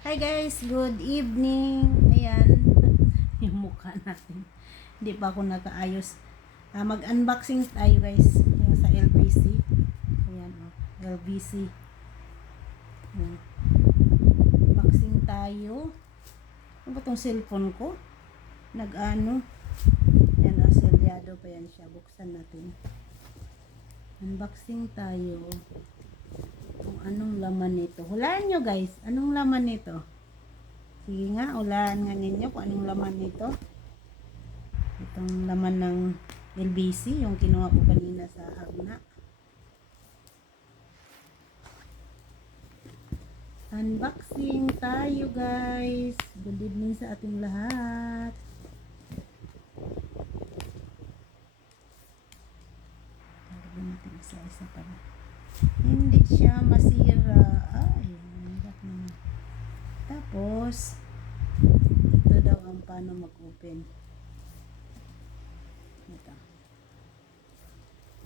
Hi guys, good evening. Ayan, yung mukha natin. Hindi pa ako nakaayos. Mag-unboxing tayo guys. Yung sa LBC. Ayan o, LBC. Ayan. Unboxing tayo. Ano ba tong cellphone ko? Nag-ano. Yan o, selyado pa yan siya. Buksan natin. Unboxing tayo. Kung anong laman nito. Hulaan nyo guys, anong laman nito? Sige nga, hulaan nga ninyo kung anong laman nito. Itong laman ng LBC, yung kinuha ko kanina sa Hagna. Unboxing tayo guys. Good evening sa ating lahat. Lagyan natin isa-isa para hindi siya masira. Ay, hirap naman. Tapos, ito daw ang paano mag-open. Ito.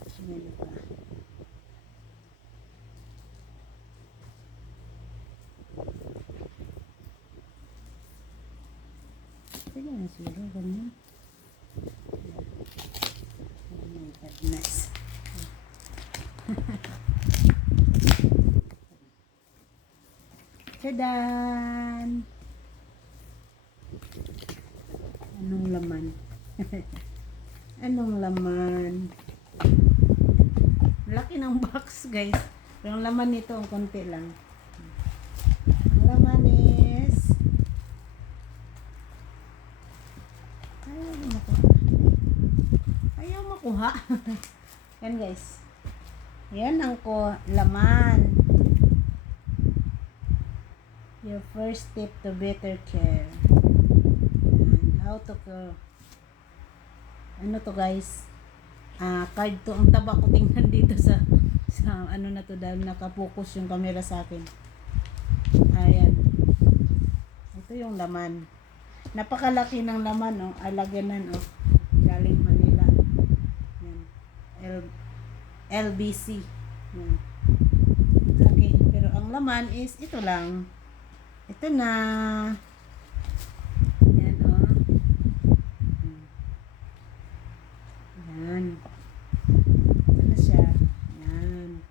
Ganito pa. Sige na siguro, ganyan. Oh my goodness. Tadan! Anong laman? Anong laman? Laki ng box guys. Pero ang laman nito, ang konti lang. Ang laman is ayaw makuha. Yan guys. Yan ang laman. Your first step to better care. Yan. How to ano to guys? Card to. Ang taba ko tingnan dito sa ano na to dahil nakapokus yung camera sa akin. Ayan. Ito yung laman. Napakalaki ng laman, oh. Alaganan, oh. Galing Manila. Yan. LBC. Yan. Okay. Pero ang laman is ito lang. Ito na. Yan, oh. Yan. Ito na siya. Yan.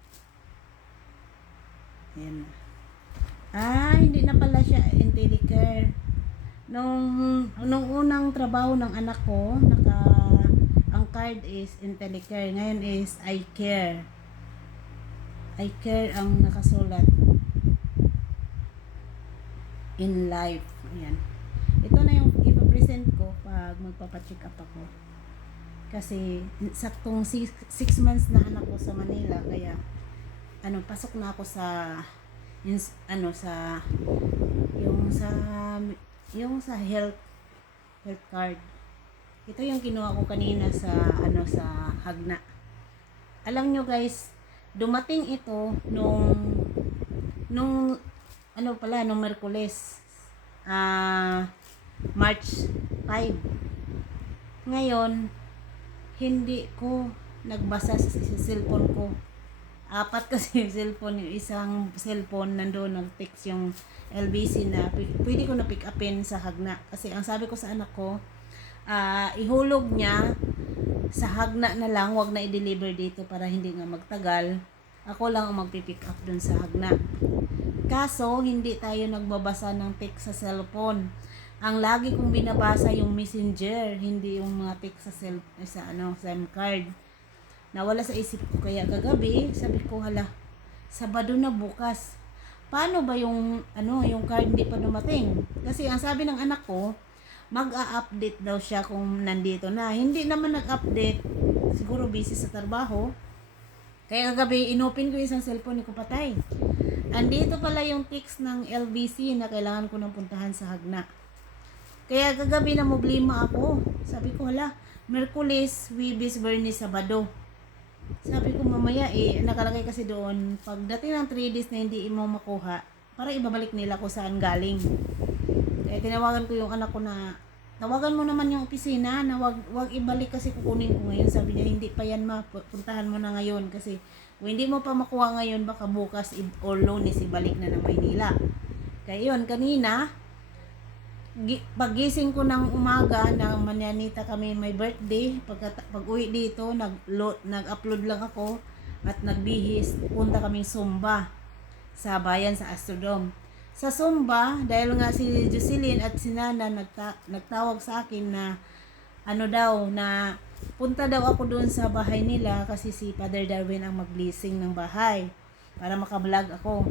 Yan. Hindi na pala siya IntelliCare. Nung unang trabaho ng anak ko, ang card is IntelliCare. Ngayon is iCare. iCare ang nakasulat. In life. Ayan. Ito na yung ipapresent ko pag magpapacheck up ako. Kasi saktong 6 months na anak ko sa Manila, kaya pasok na ako sa sa health card. Ito yung kinuha ko kanina sa Hagna. Alam nyo guys, dumating ito nung Miyerkules, March 5. Ngayon, hindi ko nagbasa sa cellphone ko. 4 kasi yung cellphone, yung isang cellphone nandoon nag-text yung LBC na pwede ko na pick upin sa Hagna. Kasi ang sabi ko sa anak ko, ihulog niya sa Hagna na lang, wag na i-deliver dito para hindi nga magtagal. Ako lang ang magpipick up dun sa Hagna. Kaso, hindi tayo nagbabasa ng text sa cellphone. Ang lagi kong binabasa yung messenger, hindi yung mga text sa SIM card. Nawala sa isip ko, kaya kagabi, sabi ko, hala, Sabado na bukas. Paano ba yung card hindi pa dumating? Kasi ang sabi ng anak ko, mag-a-update daw siya kung nandito na. Hindi naman nag-update. Siguro busy sa trabaho. Kaya kagabi, inopen ko yung isang cellphone ko, patay. Andito pala yung text ng LBC na kailangan ko nang puntahan sa Hagna. Kaya kagabi na problema ako. Sabi ko, hala, Miyerkules, Huwebes, Biyernes, Sabado. Sabi ko mamaya nakalagay kasi doon, pagdating ng 3 days na hindi mo makuha, para ibabalik nila ko saan galing. Kaya tinawagan ko yung anak ko na, tawagan mo naman yung opisina na wag ibalik kasi kukunin ko ngayon. Sabi niya, hindi pa yan puntahan mo na ngayon kasi kung hindi mo pa makuha ngayon, baka bukas or Lunes ibalik na ng Maynila. Kaya yun, kanina, pagising ko ng umaga na manyanita kami may birthday, pag uwi dito, nag-upload lang ako at nagbihis, punta kaming Zumba sa bayan sa Astrodome. Sa Zumba, dahil nga si Jocelyn at si Nana nagtawag sa akin na ano daw, na punta daw ako doon sa bahay nila kasi si Father Darwin ang mag-blessing ng bahay para makablog ako.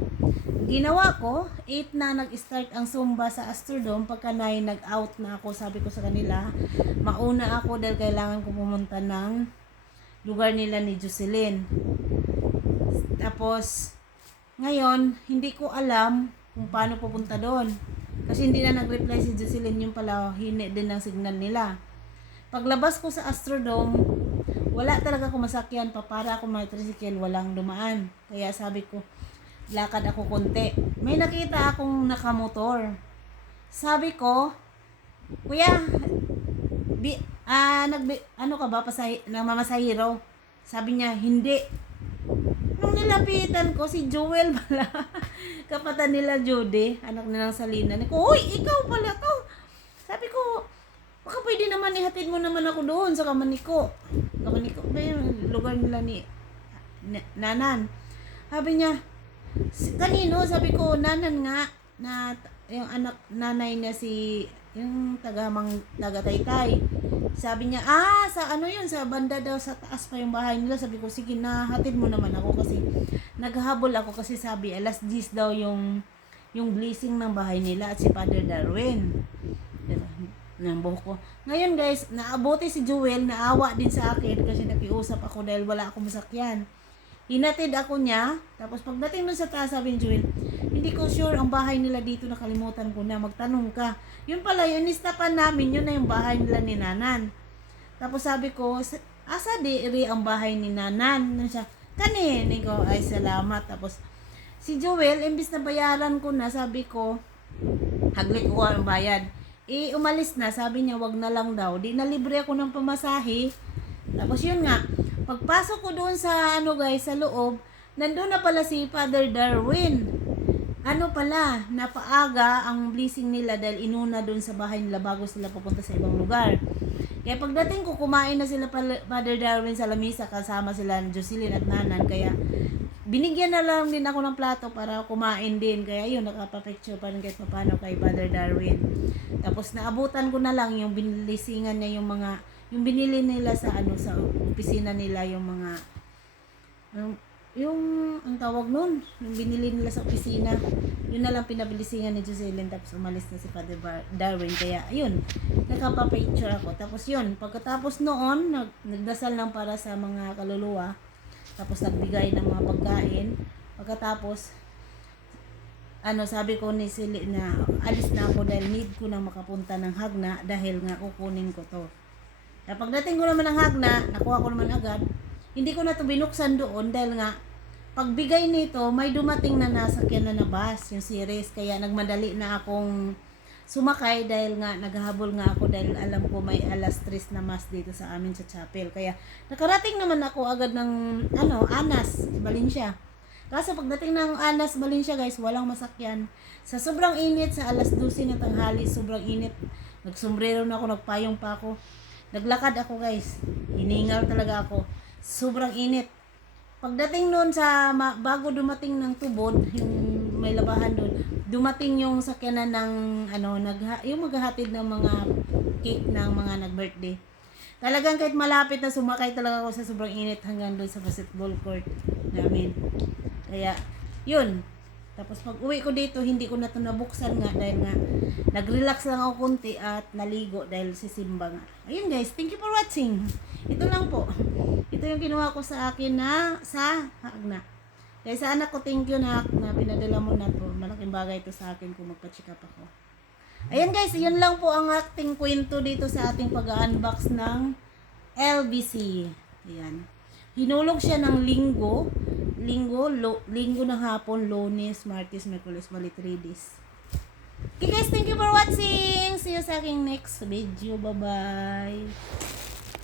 Ginawa ko, 8 na nag-start ang Zumba sa Astrodome. Pagka 9, nag-out na ako. Sabi ko sa kanila, mauna ako dahil kailangan ko pumunta ng lugar nila ni Jocelyn. Tapos, ngayon, hindi ko alam kung paano pupunta doon. Kasi hindi na nag-reply si Jocelyn, yung pala, hini din ang signal nila. Paglabas ko sa Astrodome, wala talaga ako masakyan pa, para ako may tricycle, walang dumaan. Kaya sabi ko, lakad ako konti. May nakita akong nakamotor. Sabi ko, kuya, ano ka ba, namamasahiro? Sabi niya, hindi. Nung nilapitan ko, si Joel pala, kapatan nila Judy, anak nilang Salina. Uy, ikaw pala to. Sabi ko, baka pwede naman ihatid mo naman ako doon sa Kamaniko. Kamaniko ba yung lugar nila ni Nanan? Sabi niya, kanino? Sabi ko, Nanan nga, na yung anak nanay niya si yung taga-Taytay. Sabi niya, sa ano yun, sa banda daw, sa taas pa yung bahay nila. Sabi ko, sige na, hatid mo naman ako kasi naghahabol ako kasi sabi, alas 10 daw yung blessing ng bahay nila at si Father Darwin. Ng buhok ko. Ngayon guys, naabuti si Joel, naawa din sa akin kasi nakiusap ako dahil wala akong masakyan. Hinatid ako niya, tapos pagdating dun sa taas, sabi ni Joel, hindi ko sure ang bahay nila dito, nakalimutan ko na, magtanong ka. Yun pala, yun istapan namin, yun na yung bahay nila ni Nanan. Tapos sabi ko, asa di ang bahay ni Nanan? Nung siya, kanin, ko, ay salamat. Tapos si Joel, imbis na bayaran ko na, sabi ko, haglit ko ang bayad. Umalis na, sabi niya wag na lang daw. Di na libre ako ng pamasahe. Tapos yun nga, pagpasok ko doon sa guys, sa loob, nandun na pala si Father Darwin. Pala, napaaga ang blessing nila dahil inuna doon sa bahay nila bago sila pupunta sa ibang lugar. Kaya pagdating ko, kumain na sila Father Darwin sa lamisa, kasama sila Jocelyn at Nanan. Kaya binigyan na lang din ako ng plato para kumain din. Kaya yun, nakapapicture pa rin kahit paano kay Father Darwin. Tapos naabutan ko na lang yung binilisingan niya, yung binili nila sa sa opisina nila, yung mga yung ang tawag nun, yung binili nila sa opisina, yun na lang pinabilisingan ni Jocelyn. Tapos umalis na si Father Darwin. Kaya ayun, nakapapicture ako. Tapos yun, pagkatapos noon, nagdasal lang para sa mga kaluluwa. Tapos nagbigay ng mga pagkain. Pagkatapos, sabi ko ni Sili na alis na ako dahil need ko na makapunta ng Hagna dahil nga kukunin ko to. Kaya pagdating ko naman ng Hagna, nakuha ko naman agad. Hindi ko na to binuksan doon dahil nga pagbigay nito, may dumating na nasakyan na bus, yung series. Kaya nagmadali na akong sumakay dahil nga naghahabol nga ako dahil alam ko may alas 3 na mass dito sa amin sa chapel. Kaya nakarating naman ako agad ng Anas, Valencia. Kaso pagdating ng Anas, Valencia guys, walang masakyan. Sa sobrang init, sa alas 12 na tanghali, sobrang init. Nagsombrero na ako, nagpayong pa ako. Naglakad ako guys. Hiningal talaga ako. Sobrang init. Pagdating noon sa bago dumating ng Tubod, yung may labahan doon, dumating yung sakyanan ng yung maghahatid ng mga cake ng mga nag-birthday. Talagang kahit malapit na sumakay talaga ako sa sobrang init hanggang doon sa basketball court namin. Kaya, yun. Tapos pag uwi ko dito, hindi ko na ito nabuksan nga dahil nga nag-relax lang ako konti at naligo dahil si Simba nga. Ayun guys, thank you for watching. Ito lang po. Ito yung kinuha ko sa akin na sa Hagna. Kaya sa anak ko, thank you na pinadala mo na to. Malaking bagay ito sa akin kung magpa-check up ako. Ayan guys, yun lang po ang ating kwento dito sa ating pag-unbox ng LBC. Ayan. Hinulog siya ng linggo ng hapon, Lunes, Martes, Miyerkules, bali 3 days. Okay guys, thank you for watching. See you sa aking next video. Bye-bye.